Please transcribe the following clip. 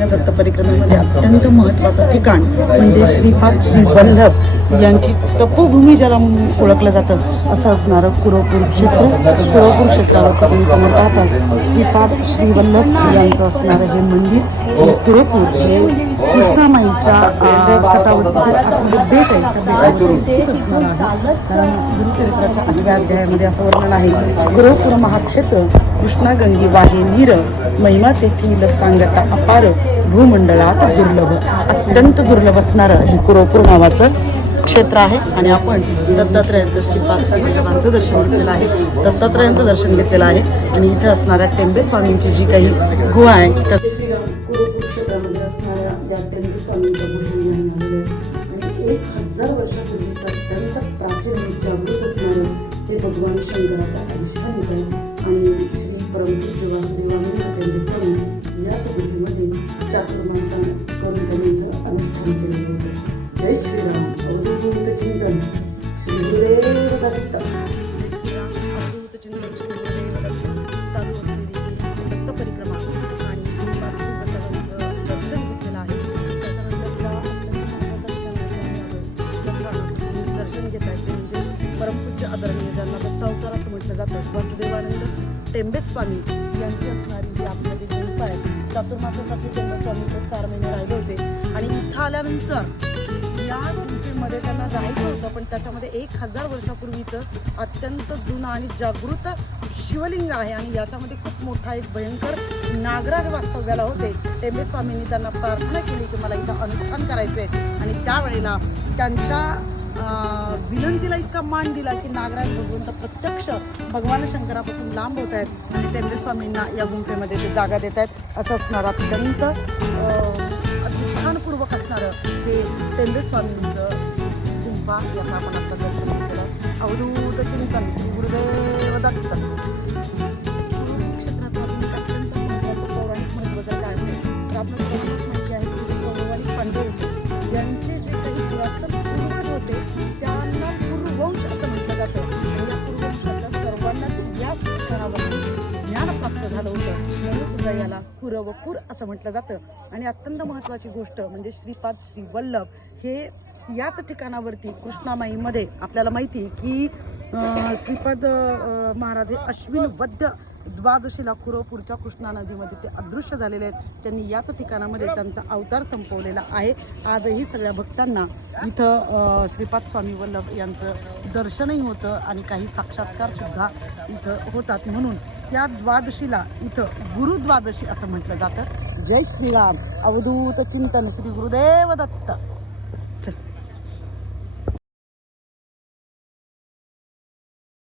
आपल्या दत्त परिक्रमेमध्ये अत्यंत महत्त्वाचं ठिकाण म्हणजे श्रीपाद श्री वल्लभ यांची तपोभूमी ज्याला ओळखलं जातं असं असणारं कुरोपूर क्षेत्र. कुरोपूर क्षेत्रावर तुम्ही समोर पाहतात श्रीपाद श्री वल्लभ यांचं असणारं हे मंदिर हे कुरोपूर हे कृष्णामाईच्या अं, तटावरती जे आपलं बेट आहे गुरुचरित्राच्या आठव्या अध्यायामध्ये असं वर्णन आहे गुरुपुर महाक्षेत्र कृष्णा गंगी वाहे नीर महिमा तेथील सांगता अपार भूमंडळात दुर्लभ अत्यंत दुर्लभ असणारं हे कुरोपूर नावाचं क्षेत्र आहे. आणि आपण दत्तात्रयांचं श्रीपाद दर्शन घेतलेलं आहे. दत्तात्रयांचं दर्शन घेतलेलं आहे. आणि इथे असणाऱ्या टेंबे स्वामींची जी काही गुहा आहे त्या क्षेत्रामध्ये असणाऱ्या या टेंबे स्वामींच्या एक हजार वर्षापूर्वीचं अत्यंत प्राचीन जागृत असणारं ते भगवान शंकराचा आणि श्री परमपूज्य वासुदेवानंद ज्यांना दत्त असं म्हटलं जातं वासुदेवानंद टेंबे स्वामी यांची असणारी जी आपल्या जी आहे चातुर्मासासाठी टेंबे स्वामी तर चार महिने राहिले होते. आणि इथं आल्यानंतर या गुंफेमध्ये त्यांना जायचं होतं पण त्याच्यामध्ये एक हजार वर्षापूर्वीचं अत्यंत जुनं आणि जागृत शिवलिंग आहे आणि याच्यामध्ये खूप मोठा एक भयंकर नागराज वास्तव्याला होते. टेंबे स्वामींनी त्यांना प्रार्थना केली की मला इथं अनुष्ठान करायचं आहे आणि त्यावेळेला त्यांच्या विनंतीला इतका मान दिला की नागराज भगवंत प्रत्यक्ष भगवान शंकरापासून लांब होत आहेत. आणि टेंबे स्वामींना या गुंफेमध्ये ते जागा देत आहेत. असं असणारा अत्यंत अं, अधिष्ठानपूर्वक असणारं हे टेंबे स्वामींचं गुंफा याचा आपण आता दर्शन केलं अवधूत चिंतन श्री गुरुदेव दत्त क्षेत्रात अत्यंत महत्त्वाचं पौराणिक महत्त्व जर काय असेल तर आपण असते त्यांना पूर्ववंश असं म्हटलं जातं. आणि या पूर्ववंशातल्या सर्वांनाच याच ठिकाणावरून ज्ञान प्राप्त झालं होतं. म्हणून सुद्धा याला कुरवपूर असं म्हटलं जातं. आणि अत्यंत महत्त्वाची गोष्ट म्हणजे श्रीपाद श्री वल्लभ हे याच ठिकाणावरती कृष्णामाईमध्ये आपल्याला माहिती आहे की श्रीपाद महाराज हे अश्विन वद्य द्वादशीला कुरवपूरच्या कृष्णा नदीमध्ये ते अदृश्य झालेले आहेत. त्यांनी याच ठिकाणामध्ये त्यांचा अवतार संपवलेला आहे. आजही सगळ्या भक्तांना इथं श्रीपाद स्वामी वल्लभ यांचं दर्शनही होतं आणि काही साक्षात्कार सुद्धा इथं होतात. म्हणून त्या द्वादशीला इथं गुरुद्वादशी असं म्हटलं जातं. जय श्रीराम. अवधूत चिंतन श्री गुरुदेव दत्त.